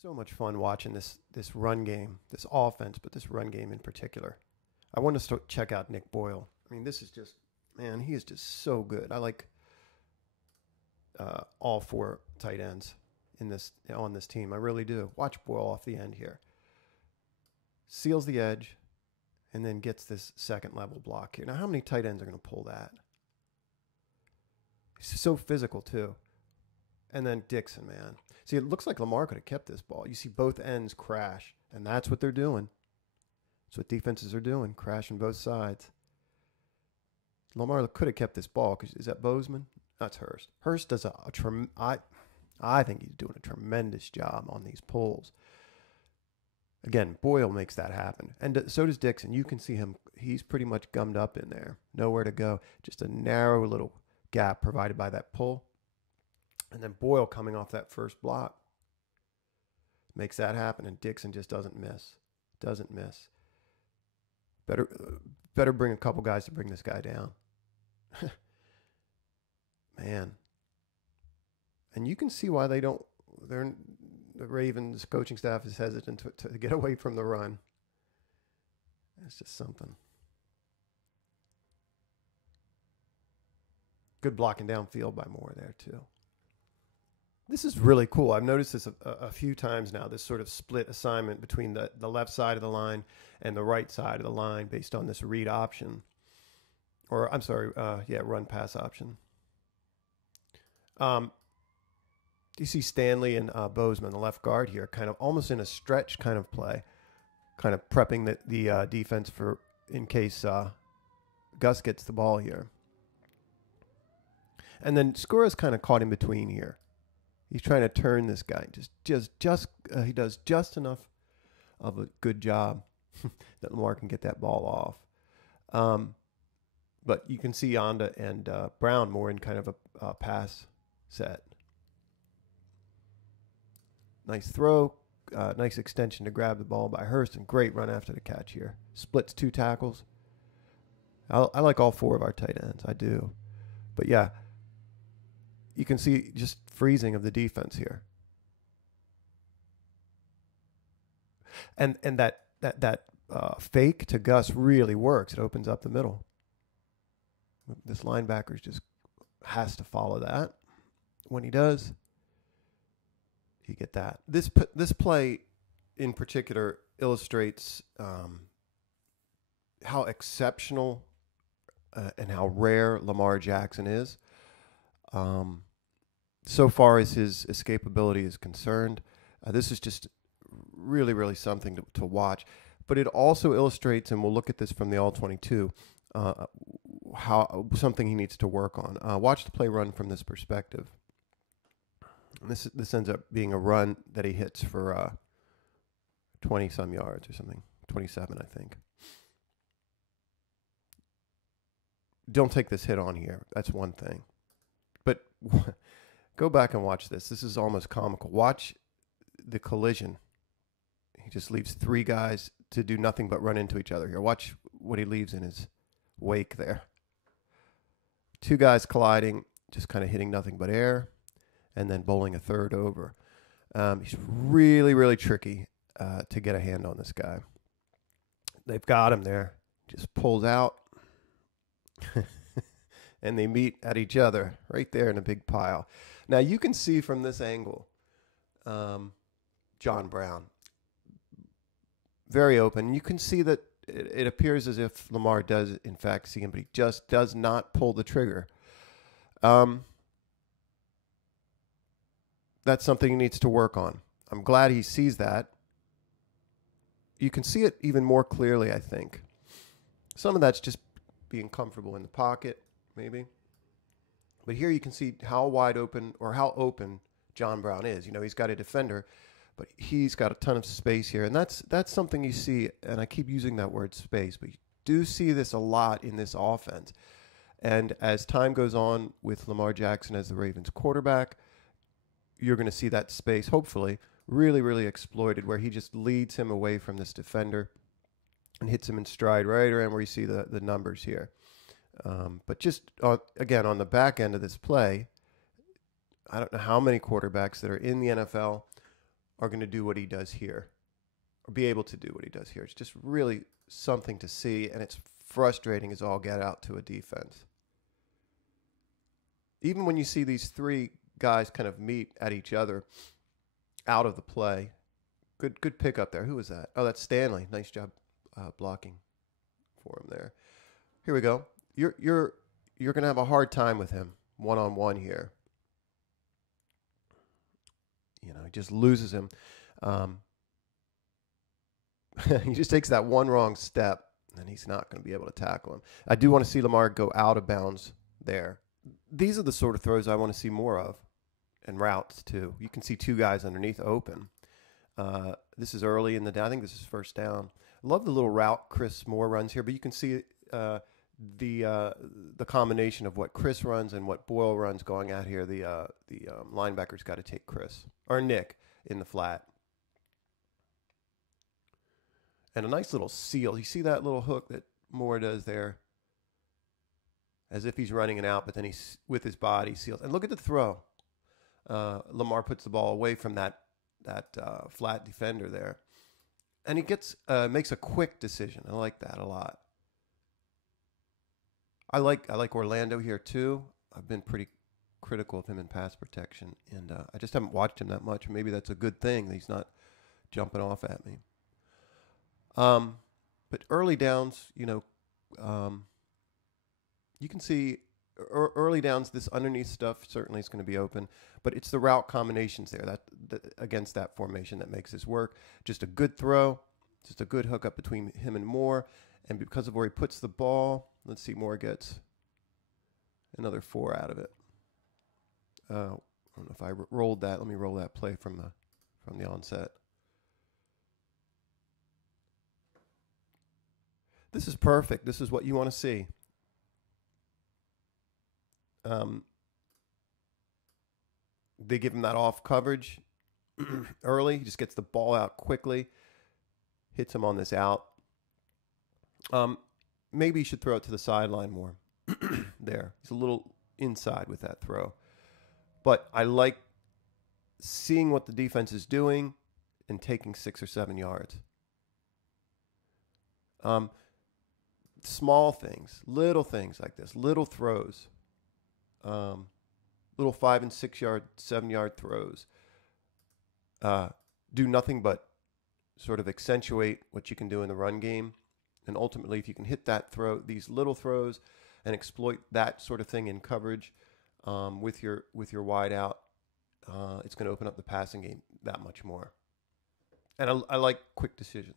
So much fun watching this run game, this offense, but this run game in particular. I want to check out Nick Boyle. I mean, this is just, man, he is just so good. I like all four tight ends in this on this team. I really do. Watch Boyle off the end here. Seals the edge, and then gets this second level block here. Now, how many tight ends are going to pull that? He's so physical too. And then Dixon, man. See, it looks like Lamar could have kept this ball. You see both ends crash, and that's what they're doing. That's what defenses are doing, crashing both sides. Lamar could have kept this ball. Cause is that Bozeman? That's Hurst. Hurst does I think he's doing a tremendous job on these pulls. Again, Boyle makes that happen. And so does Dixon. You can see him. He's pretty much gummed up in there. Nowhere to go. Just a narrow little gap provided by that pull. And then Boyle coming off that first block makes that happen. And Dixon just doesn't miss. Doesn't miss. Better bring a couple guys to bring this guy down. Man. And you can see why the Ravens coaching staff is hesitant to get away from the run. It's just something. Good blocking downfield by Moore there too. This is really cool. I've noticed this a few times now, this sort of split assignment between the left side of the line and the right side of the line based on this read option. Or, I'm sorry, run pass option. You see Stanley and Bozeman, the left guard here, kind of almost in a stretch kind of play, kind of prepping the defense for in case Gus gets the ball here. And then Skura's kind of caught in between here. He's trying to turn this guy. He does just enough of a good job that Lamar can get that ball off. But you can see Onda and Brown more in kind of a pass set. Nice throw. Nice extension to grab the ball by Hurst. And great run after the catch here. Splits 2 tackles. I like all 4 of our tight ends. I do. But yeah. You can see just freezing of the defense here. And that fake to Gus really works. It opens up the middle. This linebacker just has to follow that. When he does, you get that. This play in particular illustrates how exceptional and how rare Lamar Jackson is. So far as his escapability is concerned, this is just really, really something to watch. But it also illustrates, and we'll look at this from the All-22, how something he needs to work on. Watch the play run from this perspective. And this ends up being a run that he hits for 20-some yards or something, 27, I think. Don't take this hit on here. That's one thing. But go back and watch this. This is almost comical. Watch the collision. He just leaves 3 guys to do nothing but run into each other here. Watch what he leaves in his wake there. 2 guys colliding, just kind of hitting nothing but air, and then bowling a third over. He's really, really tricky to get a hand on this guy. They've got him there. Just pulls out. And they meet at each other right there in a big pile. Now, you can see from this angle, John Brown, very open. You can see that it appears as if Lamar does, in fact, see him, but he just does not pull the trigger. That's something he needs to work on. I'm glad he sees that. You can see it even more clearly, I think. Some of that's just being comfortable in the pocket, maybe. But here you can see how wide open or how open John Brown is. You know, he's got a defender, but he's got a ton of space here. And that's something you see, and I keep using that word space, but you do see this a lot in this offense. And as time goes on with Lamar Jackson as the Ravens quarterback, you're going to see that space, hopefully, really, really exploited, where he just leads him away from this defender and hits him in stride right around where you see the numbers here. But just, again, on the back end of this play, I don't know how many quarterbacks that are in the NFL are going to do what he does here, or be able to do what he does here. It's just really something to see, and it's frustrating as all get out to a defense. Even when you see these three guys kind of meet at each other out of the play, good pickup there. Who was that? Oh, that's Stanley. Nice job blocking for him there. Here we go. You're going to have a hard time with him one-on-one here. You know, he just loses him. He just takes that one wrong step, and he's not going to be able to tackle him. I do want to see Lamar go out of bounds there. These are the sort of throws I want to see more of, and routes too. You can see two guys underneath open. This is early in the down. I think this is first down. I love the little route Chris Moore runs here, but you can see the combination of what Chris runs and what Boyle runs going out here. The linebacker's got to take Chris or Nick in the flat. And a nice little seal. You see that little hook that Moore does there? As if he's running it out, but then he's with his body seals. And look at the throw. Lamar puts the ball away from that flat defender there. And he makes a quick decision. I like that a lot. I like Orlando here too. I've been pretty critical of him in pass protection, and I just haven't watched him that much. Maybe that's a good thing that he's not jumping off at me. But early downs, you know, you can see early downs, this underneath stuff certainly is going to be open, but it's the route combinations there that against that formation that makes this work. Just a good throw, just a good hookup between him and Moore, and because of where he puts the ball, let's see, Moore gets another 4 out of it. I don't know if I rolled that. Let me roll that play from the onset. This is perfect. This is what you want to see. They give him that off coverage early. He just gets the ball out quickly, hits him on this out. Maybe he should throw it to the sideline more. There. He's a little inside with that throw. But I like seeing what the defense is doing and taking 6 or 7 yards. Small things, little things like this, little throws, little 5 and 6 yard, 7 yard throws, do nothing but sort of accentuate what you can do in the run game. And ultimately, if you can hit that throw, these little throws, and exploit that sort of thing in coverage with your wide out, it's going to open up the passing game that much more. And I like quick decision.